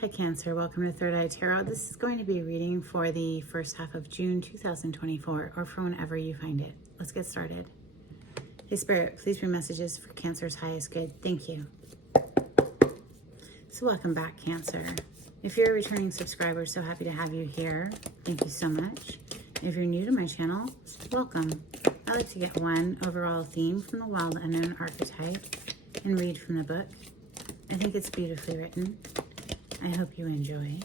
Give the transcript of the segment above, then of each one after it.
Hi Cancer, welcome to Third Eye Tarot. This is going to be a reading for the first half of June 2024, or for whenever you find it. Let's get started. Hey Spirit, please bring messages for Cancer's highest good. Thank you. So welcome back, Cancer. If you're a returning subscriber, so happy to have you here. Thank you so much. If you're new to my channel, welcome. I like to get one overall theme from the Wild Unknown archetype and read from the book. I think it's beautifully written. I hope you enjoy.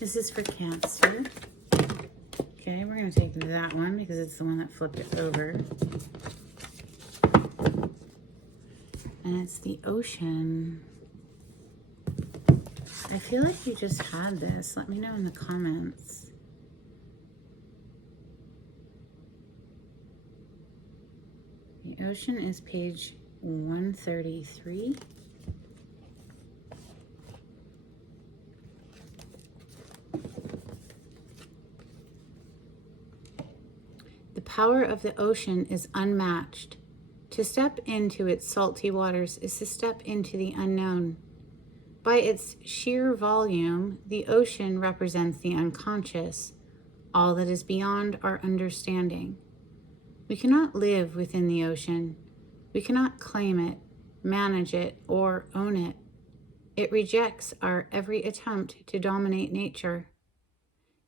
This is for Cancer. Okay, we're going to take that one because it's the one that flipped it over. And it's the ocean. I feel like you just had this. Let me know in the comments. The ocean is page 133. The power of the ocean is unmatched. To step into its salty waters is to step into the unknown. By its sheer volume, the ocean represents the unconscious, all that is beyond our understanding. We cannot live within the ocean. We cannot claim it, manage it, or own it. It rejects our every attempt to dominate nature.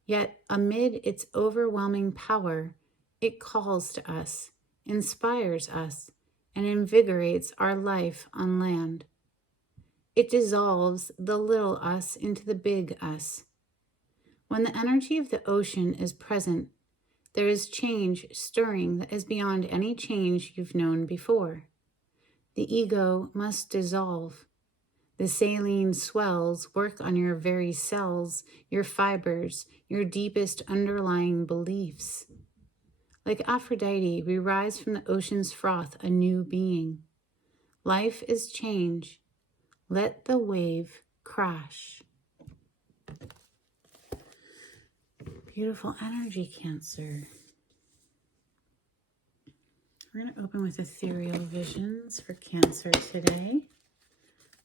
Yet, amid its overwhelming power, it calls to us, inspires us, and invigorates our life on land. It dissolves the little us into the big us. When the energy of the ocean is present, there is change stirring that is beyond any change you've known before. The ego must dissolve. The saline swells work on your very cells, your fibers, your deepest underlying beliefs. Like Aphrodite, we rise from the ocean's froth a new being. Life is change. Let the wave crash. Beautiful energy, Cancer. We're going to open with ethereal visions for Cancer today.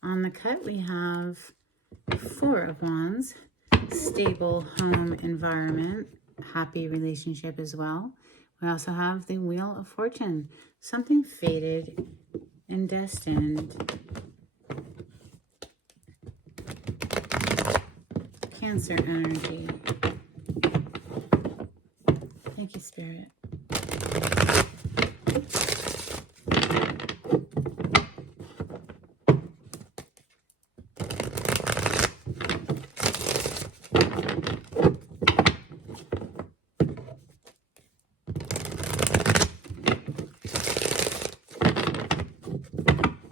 On the cut, we have Four of Wands, stable home environment, happy relationship as well. We also have the Wheel of Fortune, something fated and destined. Cancer energy. Thank you, Spirit.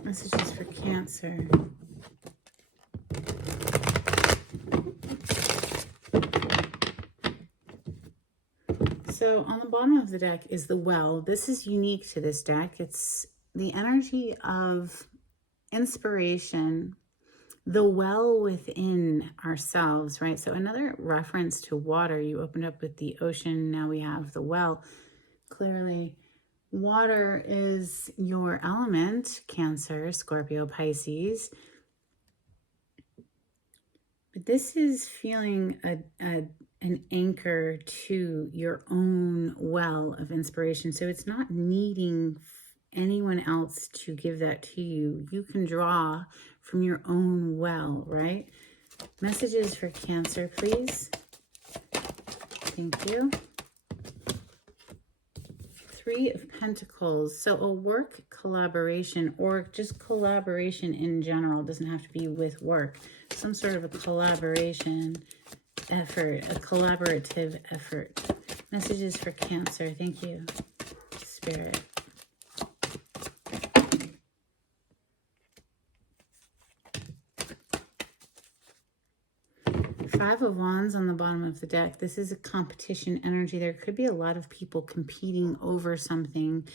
Messages for Cancer. So on the bottom of the deck is the Well. This is unique to this deck. It's the energy of inspiration, the well within ourselves, right? So another reference to water. You opened up with the ocean. Now we have the well. Clearly, water is your element, Cancer, Scorpio, Pisces. But this is feeling an anchor to your own well of inspiration. So it's not needing anyone else to give that to you. You can draw from your own well, right? Messages for Cancer, please. Thank you. Three of Pentacles. So a work collaboration, or just collaboration in general, doesn't have to be with work. Some sort of a collaboration effort, a collaborative effort. Messages for Cancer. Thank you, Spirit. Five of Wands on the bottom of the deck. This is a competition energy. There could be a lot of people competing over something,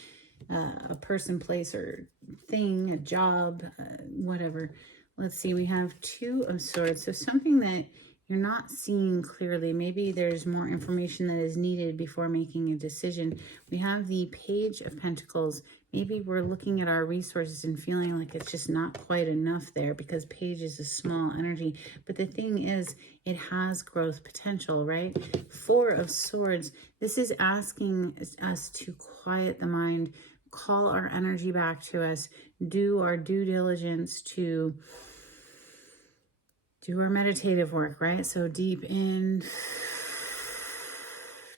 a person, place, or thing, a job, whatever. Let's see, we have Two of Swords. So something that you're not seeing clearly. Maybe there's more information that is needed before making a decision. We have the Page of Pentacles. maybe we're looking at our resources and feeling like it's just not quite enough there because Page is a small energy. But the thing is, it has growth potential, right? Four of Swords. This is asking us to quiet the mind, call our energy back to us, do our due diligence to do our meditative work, right? So deep in,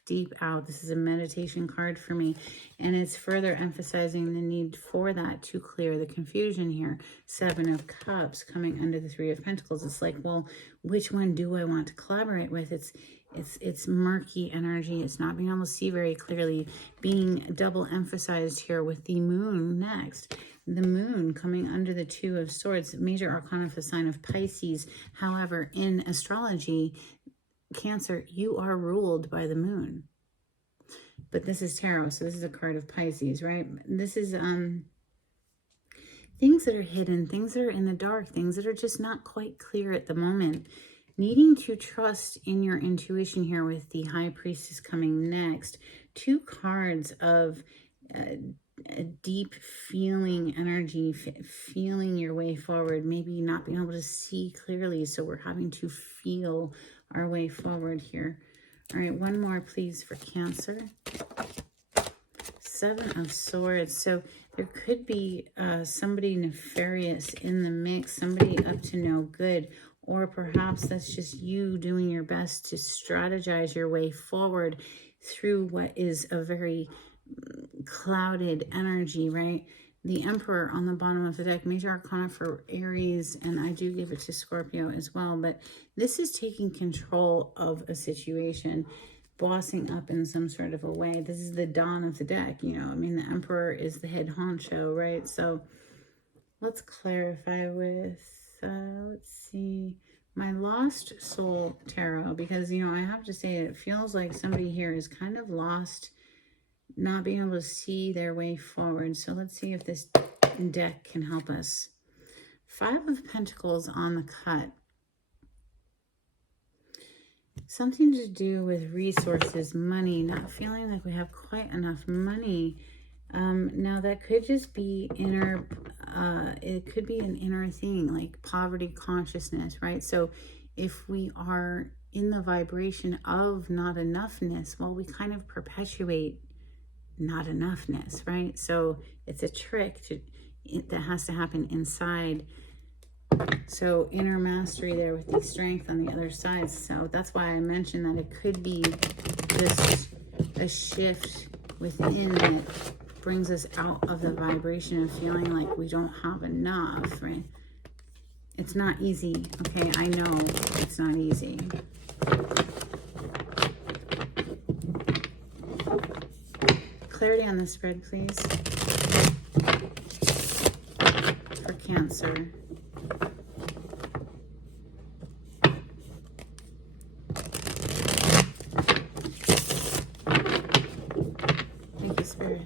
deep out. This is a meditation card for me, and it's further emphasizing the need for that to clear the confusion here. Seven of Cups coming under the Three of Pentacles. It's like, well, which one do I want to collaborate with? It's murky energy. It's not being able to see very clearly, being double emphasized here with the Moon next. The Moon coming under the Two of Swords, major arcana for the sign of Pisces. However, in astrology, Cancer, you are ruled by the Moon. But this is tarot, so this is a card of Pisces, right? This is things that are hidden, things that are in the dark, things that are just not quite clear at the moment. Needing to trust in your intuition here with the High Priestess coming next. Two cards of a deep feeling energy, feeling your way forward, maybe not being able to see clearly, so we're having to feel our way forward here. All right, one more please for Cancer. Seven of Swords. So there could be somebody nefarious in the mix, somebody up to no good, or perhaps that's just you doing your best to strategize your way forward through what is a very clouded energy, right? The Emperor on the bottom of the deck, major arcana for Aries, and I do give it to Scorpio as well, but this is taking control of a situation, bossing up in some sort of a way. This is the dawn of the deck, you know. I mean, the Emperor is the head honcho, right? So let's clarify with, let's see, my Lost Soul Tarot, because, you know, I have to say it feels like somebody here is kind of lost, not being able to see their way forward. So let's see if this deck can help us. Five of Pentacles on the cut. Something to do with resources, money, not feeling like we have quite enough money. Now that could just be inner, it could be an inner thing, like poverty consciousness, right? So if we are in the vibration of not enoughness, well, we kind of perpetuate not enoughness, right? So it's a trick that has to happen inside. So inner mastery there with the strength on the other side. So that's why I mentioned that it could be just a shift within that brings us out of the vibration of feeling like we don't have enough, right? It's not easy, okay? I know it's not easy. Clarity on the spread, please, for Cancer. Thank you, Spirit.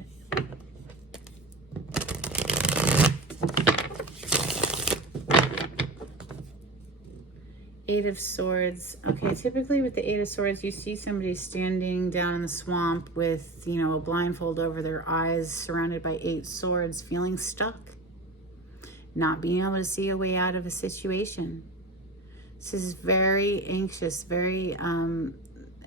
Eight of Swords. Okay, typically with the Eight of Swords, you see somebody standing down in the swamp with, you know, a blindfold over their eyes, surrounded by 8 swords, feeling stuck, not being able to see a way out of a situation. This is very anxious, very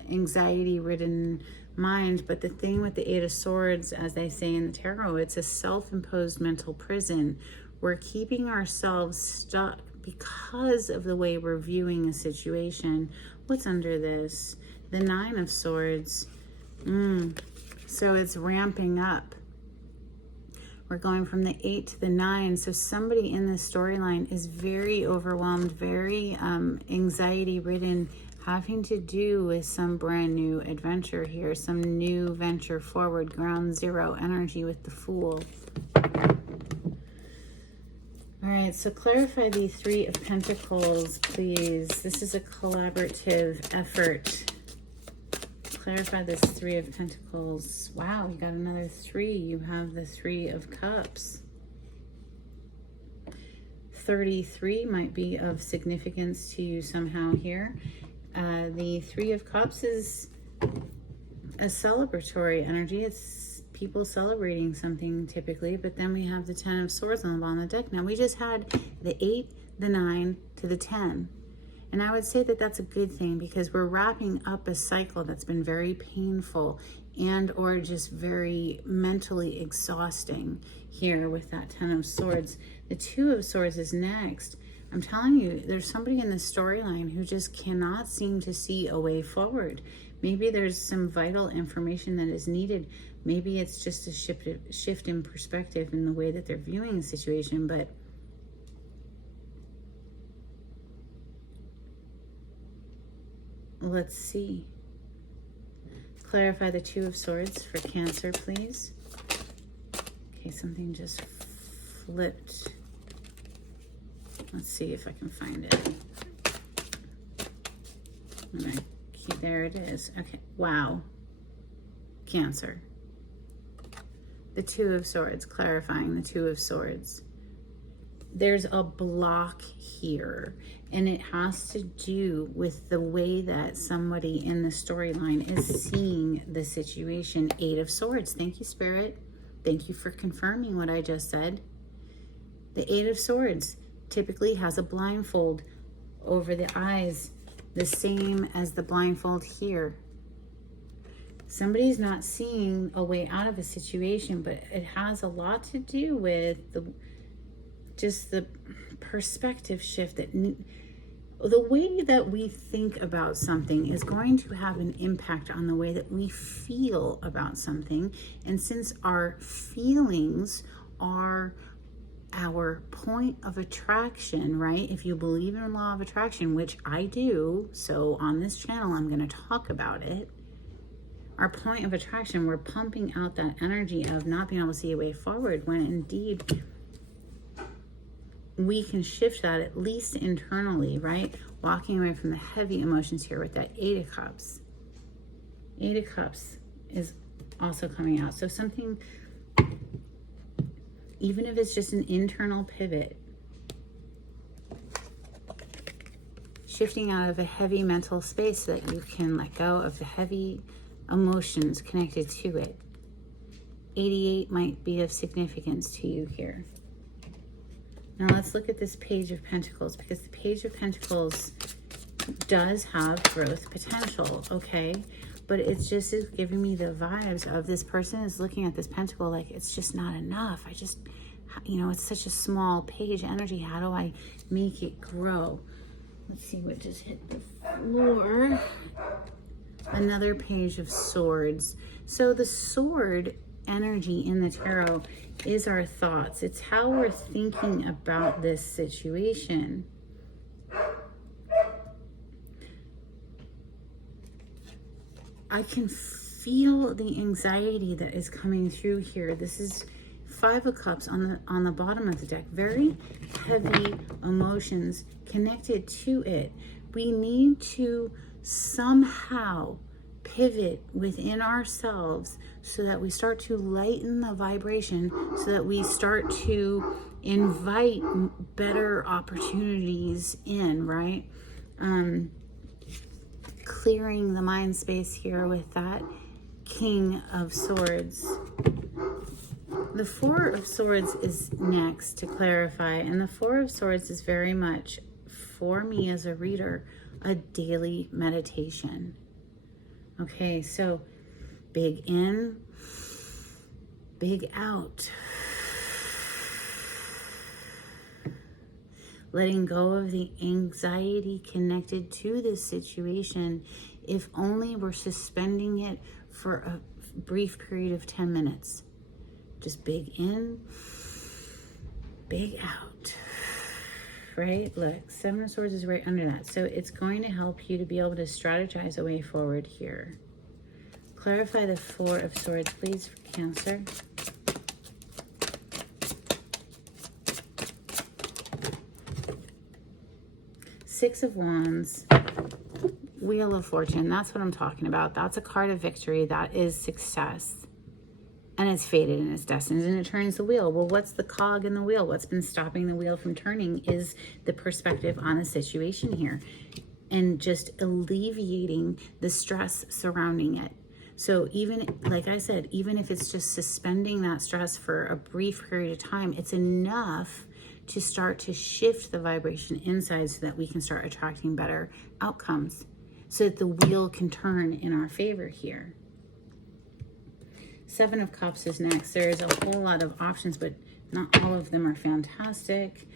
anxiety-ridden mind. But the thing with the Eight of Swords, as they say in the tarot, it's a self-imposed mental prison. We're keeping ourselves stuck because of the way we're viewing a situation. What's under this? The Nine of Swords. So it's ramping up. We're going from the 8 to the 9. So somebody in this storyline is very overwhelmed, very anxiety-ridden, having to do with some brand new adventure here, some new venture forward, ground zero energy with the Fool. All right, so clarify the Three of Pentacles, please. This is a collaborative effort. Clarify this Three of Pentacles. Wow, you got another 3. You have the Three of Cups. 33 might be of significance to you somehow here. The Three of Cups is a celebratory energy. It's people celebrating something typically, but then we have the 10 of Swords on the bottom of the deck. Now we just had the 8, the 9 to the 10. And I would say that that's a good thing because we're wrapping up a cycle that's been very painful and or just very mentally exhausting here with that 10 of Swords. The 2 of Swords is next. I'm telling you, there's somebody in the storyline who just cannot seem to see a way forward. Maybe there's some vital information that is needed. Maybe it's just a shift in perspective in the way that they're viewing the situation, but let's see. Clarify the 2 of Swords for Cancer, please. Okay, something just flipped. Let's see if I can find it. All right, there it is. Okay, wow. Cancer. The 2 of Swords, clarifying the 2 of Swords. There's a block here, and it has to do with the way that somebody in the storyline is seeing the situation. 8 of Swords. Thank you, Spirit. Thank you for confirming what I just said. The 8 of Swords typically has a blindfold over the eyes, the same as the blindfold here. Somebody's not seeing a way out of a situation, but it has a lot to do with just the perspective shift, that the way that we think about something is going to have an impact on the way that we feel about something. And since our feelings are our point of attraction, right? If you believe in law of attraction, which I do, so on this channel I'm going to talk about it. Our point of attraction, we're pumping out that energy of not being able to see a way forward, when indeed we can shift that, at least internally, right? Walking away from the heavy emotions here with that 8 of Cups. 8 of Cups is also coming out. So something, even if it's just an internal pivot, shifting out of a heavy mental space so that you can let go of the heavy emotions connected to it. 88 might be of significance to you here. Now let's look at this Page of Pentacles, because the Page of Pentacles does have growth potential, okay? But it's just giving me the vibes of this person is looking at this pentacle like it's just not enough. I just, you know, it's such a small page energy. How do I make it grow? Let's see what just hit the floor. Another Page of Swords. So the sword energy in the tarot is our thoughts. It's how we're thinking about this situation. I can feel the anxiety that is coming through here. This is 5 of Cups on the bottom of the deck. Very heavy emotions connected to it. We need to somehow pivot within ourselves so that we start to lighten the vibration, so that we start to invite better opportunities in, right? Clearing the mind space here with that King of Swords. The 4 of Swords is next to clarify, and the 4 of Swords is very much, for me as a reader, a daily meditation. Okay, so big in, big out. Letting go of the anxiety connected to this situation, if only we're suspending it for a brief period of 10 minutes. Just big in, big out. Right? Look, 7 of Swords is right under that. So it's going to help you to be able to strategize a way forward here. Clarify the 4 of Swords, please, for Cancer. Six of Wands, Wheel of Fortune. That's what I'm talking about. That's a card of victory. That is success. And it's fated and it's destined, and it turns the wheel. Well, what's the cog in the wheel? What's been stopping the wheel from turning is the perspective on the situation here, and just alleviating the stress surrounding it. So even, like I said, even if it's just suspending that stress for a brief period of time, it's enough to start to shift the vibration inside so that we can start attracting better outcomes, so that the wheel can turn in our favor here. Seven of Cups is next. There's a whole lot of options, but not all of them are fantastic.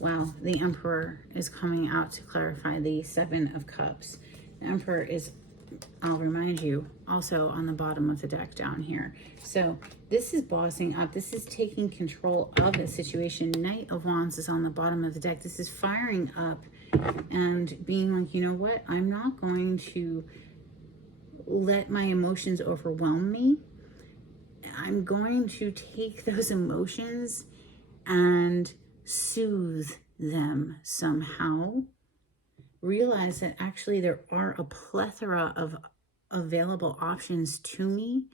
Wow, the Emperor is coming out to clarify the Seven of Cups. The Emperor is, I'll remind you, also on the bottom of the deck down here. So this is bossing up. This is taking control of the situation. Knight of Wands is on the bottom of the deck. This is firing up and being like, you know what? I'm not going to let my emotions overwhelm me. I'm going to take those emotions and soothe them somehow. Realize that actually there are a plethora of available options to me,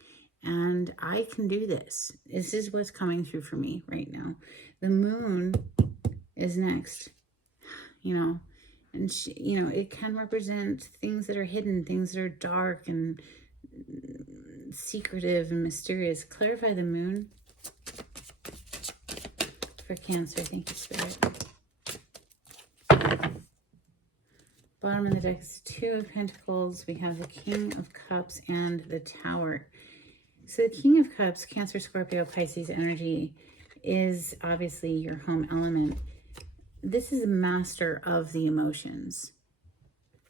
and I can do this. This is what's coming through for me right now. The Moon is next, you know, and she, you know, it can represent things that are hidden, things that are dark and secretive and mysterious. Clarify the Moon for Cancer. Thank you, Spirit. Bottom of the deck is Two of Pentacles. We have the King of Cups and the Tower. So the King of Cups, Cancer, Scorpio, Pisces energy, is obviously your home element. This is a master of the emotions.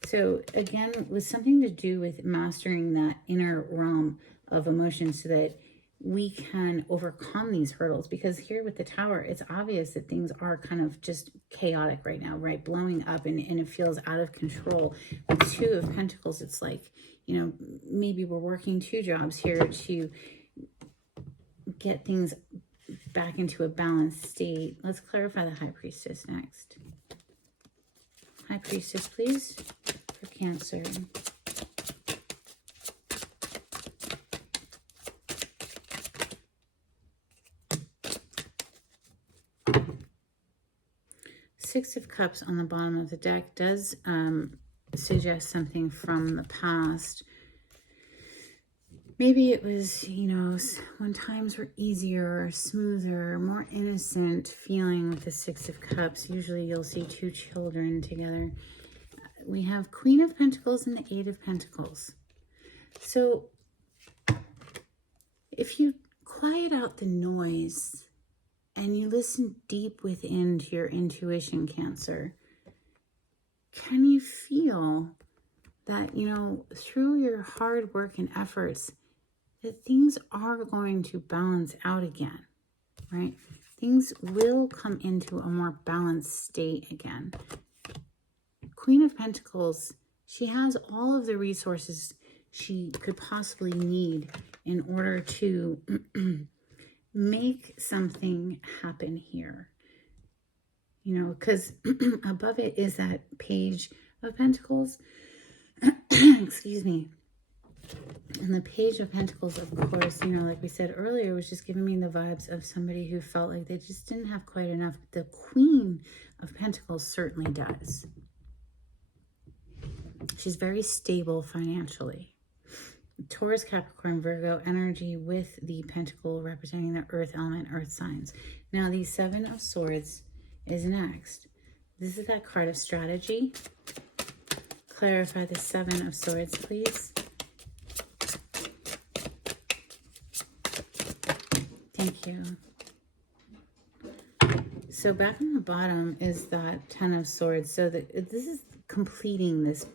So again, with something to do with mastering that inner realm of emotions so that we can overcome these hurdles. Because here with the Tower, it's obvious that things are kind of just chaotic right now, right? Blowing up and it feels out of control. With Two of Pentacles, it's like, you know, maybe we're working two jobs here to get things back into a balanced state. Let's clarify the High Priestess next. High Priestess, please, for Cancer. Six of Cups on the bottom of the deck does suggest something from the past. Maybe it was, you know, when times were easier, smoother, more innocent feeling with the Six of Cups. Usually you'll see two children together. We have Queen of Pentacles and the Eight of Pentacles. So if you quiet out the noise and you listen deep within to your intuition, Cancer, can you feel that, you know, through your hard work and efforts, that things are going to balance out again, right? Things will come into a more balanced state again. Queen of Pentacles, she has all of the resources she could possibly need in order to make something happen here. You know, because above it is that Page of Pentacles. Excuse me. And the Page of Pentacles, of course, you know, like we said earlier, was just giving me the vibes of somebody who felt like they just didn't have quite enough. The Queen of Pentacles certainly does. She's very stable financially. Taurus, Capricorn, Virgo energy with the Pentacle representing the earth element, earth signs. Now, the Seven of Swords is next. This is that card of strategy. Clarify the Seven of Swords, please. Thank you. So back on the bottom is that Ten of Swords. So this is completing this,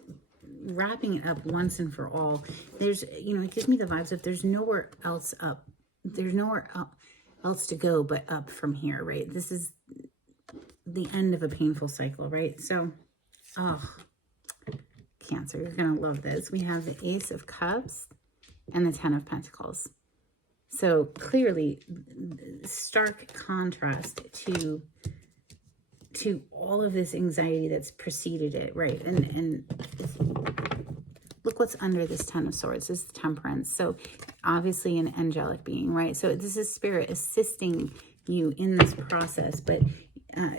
wrapping it up once and for all. There's, you know, it gives me the vibes of there's nowhere else up. There's nowhere else to go but up from here, right? This is the end of a painful cycle, right? So, oh, Cancer, you're going to love this. We have the Ace of Cups and the Ten of Pentacles. So clearly, stark contrast to all of this anxiety that's preceded it, right? And look what's under this Ten of Swords. This is Temperance. So obviously an angelic being, right? So this is Spirit assisting you in this process. But,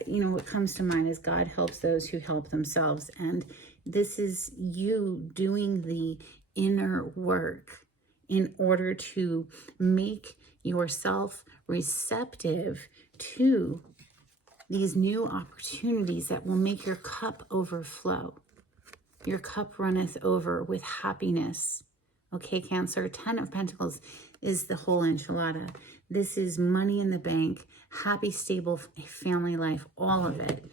you know, what comes to mind is God helps those who help themselves. And this is you doing the inner work in order to make yourself receptive to these new opportunities that will make your cup overflow. Your cup runneth over with happiness. Okay, Cancer, 10 of Pentacles is the whole enchilada. This is money in the bank, happy, stable family life, all of it.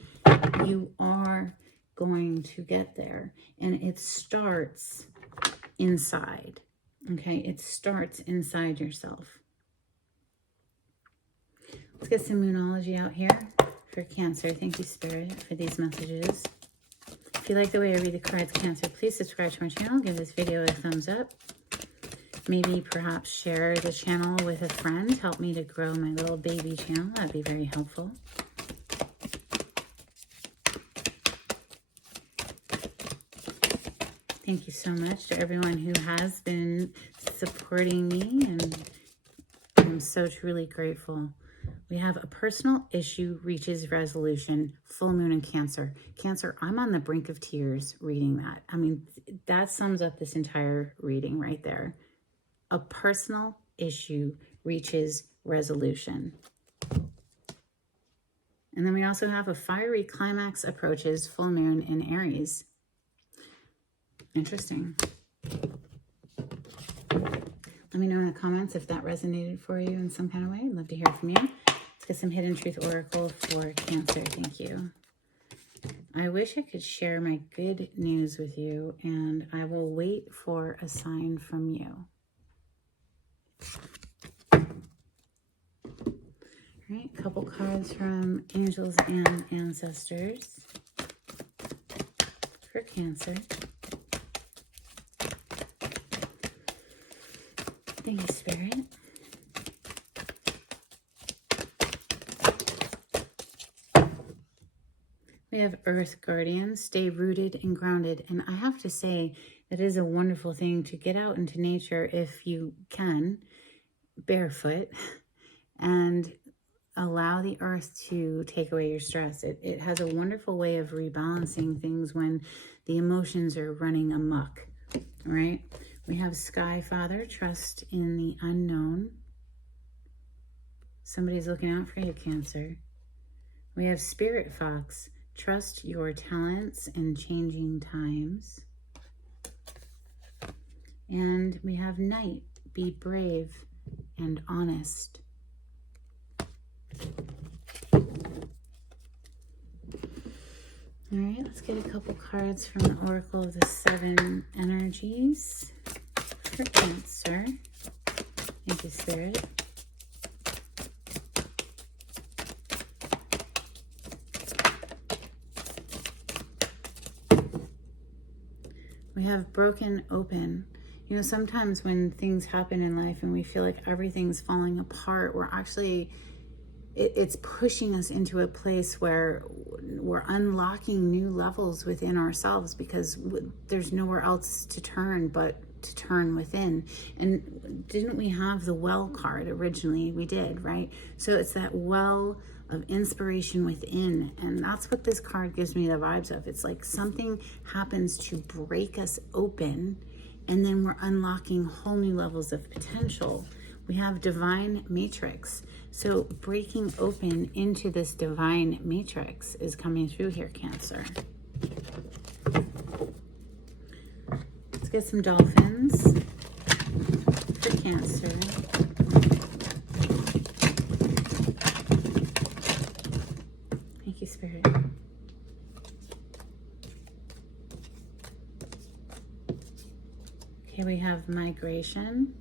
You are going to get there. And it starts inside. Okay, it starts inside yourself. Let's get some Moonology out here for Cancer. Thank you, Spirit, for these messages. If you like the way I read the cards, Cancer, please subscribe to my channel. Give this video a thumbs up. Maybe perhaps share the channel with a friend. Help me to grow my little baby channel. That'd be very helpful. Thank you so much to everyone who has been supporting me, and I'm so truly grateful. We have a personal issue reaches resolution, full moon in Cancer. Cancer, I'm on the brink of tears reading that. I mean, that sums up this entire reading right there. A personal issue reaches resolution. And then we also have a fiery climax approaches, full moon in Aries. Interesting. Let me know in the comments if that resonated for you in some kind of way. I'd love to hear from you. Let's get some Hidden Truth Oracle for Cancer. Thank you. I wish I could share my good news with you, and I will wait for a sign from you. All right, a couple cards from Angels and Ancestors for Cancer. Thank you, Spirit. We have Earth Guardians, stay rooted and grounded. And I have to say, it is a wonderful thing to get out into nature if you can, barefoot, and allow the earth to take away your stress. It has a wonderful way of rebalancing things when the emotions are running amok, right? We have Sky Father, trust in the unknown. Somebody's looking out for you, Cancer. We have Spirit Fox, trust your talents in changing times. And we have Night, be brave and honest. All right, let's get a couple cards from the Oracle of the Seven Energies for Cancer. Thank you, Spirit. We have broken open. You know, sometimes when things happen in life and we feel like everything's falling apart, we're actually, it's pushing us into a place where we're unlocking new levels within ourselves because there's nowhere else to turn but to turn within. And didn't we have the well card originally? We did, right? So it's that well of inspiration within, and that's what this card gives me the vibes of. It's like something happens to break us open, and then we're unlocking whole new levels of potential. We have Divine Matrix. So breaking open into this Divine Matrix is coming through here, Cancer. Let's get some dolphins for Cancer. Thank you, Spirit. Okay, we have migration.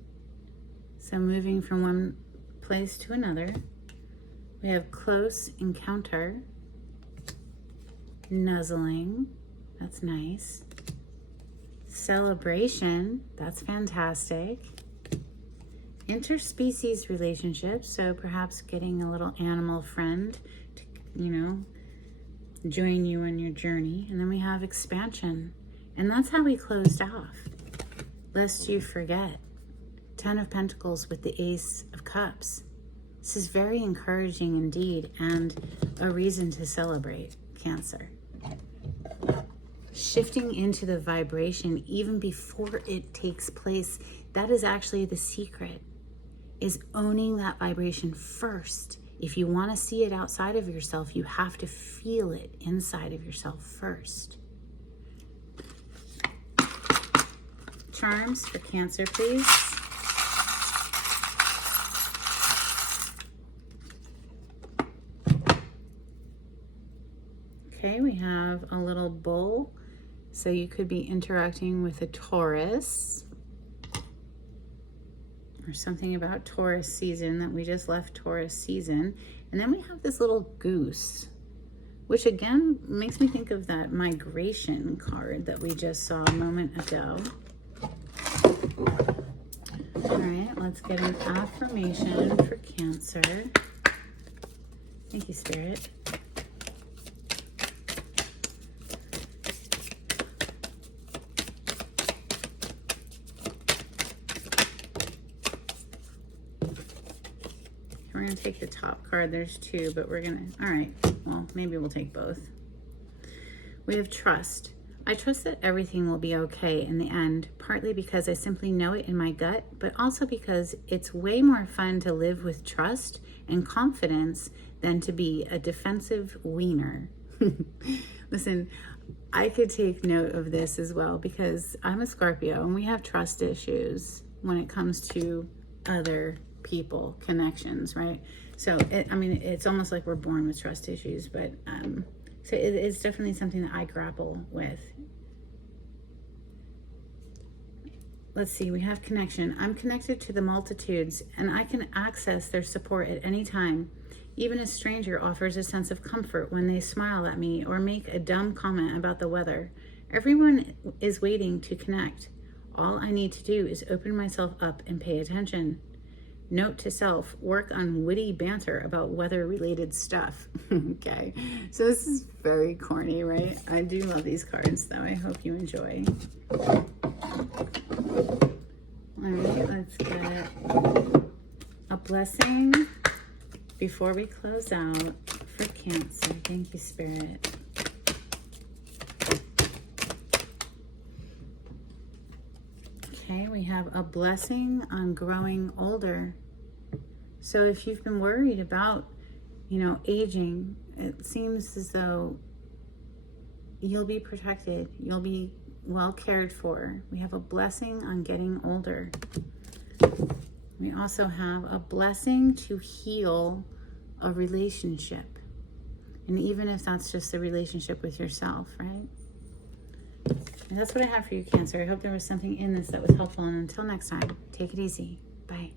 So moving from one place to another. We have close encounter. Nuzzling. That's nice. Celebration. That's fantastic. Interspecies relationships. So perhaps getting a little animal friend to, you know, join you on your journey. And then we have expansion. And that's how we closed off. Lest you forget. 10 of Pentacles with the Ace of Cups. This is very encouraging indeed, and a reason to celebrate, Cancer. shifting into the vibration even before it takes place. That is actually the secret, is owning that vibration first. If you want to see it outside of yourself, you have to feel it inside of yourself first. Charms for Cancer, please. Okay, we have a little bull. So you could be interacting with a Taurus, or something about Taurus season, that we just left Taurus season. And then we have this little goose, which again makes me think of that migration card that we just saw a moment ago. All right, let's get an affirmation for Cancer. Thank you, Spirit. We're going to take the top card. There's two, but we're going to, all right, well, maybe we'll take both. We have trust. I trust that everything will be okay in the end, partly because I simply know it in my gut, but also because it's way more fun to live with trust and confidence than to be a defensive wiener. Listen, I could take note of this as well, because I'm a Scorpio and we have trust issues when it comes to other people, connections, right? So I mean, it's almost like we're born with trust issues, but so it's definitely something that I grapple with. Let's see, we have connection. I'm connected to the multitudes and I can access their support at any time. Even a stranger offers a sense of comfort when they smile at me or make a dumb comment about the weather. Everyone is waiting to connect. All I need to do is open myself up and pay attention. Note to self, work on witty banter about weather-related stuff. Okay, so this is very corny, right? I do love these cards, though. I hope you enjoy. All right, let's get a blessing before we close out for Cancer. Thank you, Spirit. Okay, we have a blessing on growing older. So if you've been worried about, aging, it seems as though you'll be protected. You'll be well cared for. We have a blessing on getting older. We also have a blessing to heal a relationship. And even if that's just a relationship with yourself, right? And that's what I have for you, Cancer. I hope there was something in this that was helpful. And until next time, take it easy. Bye.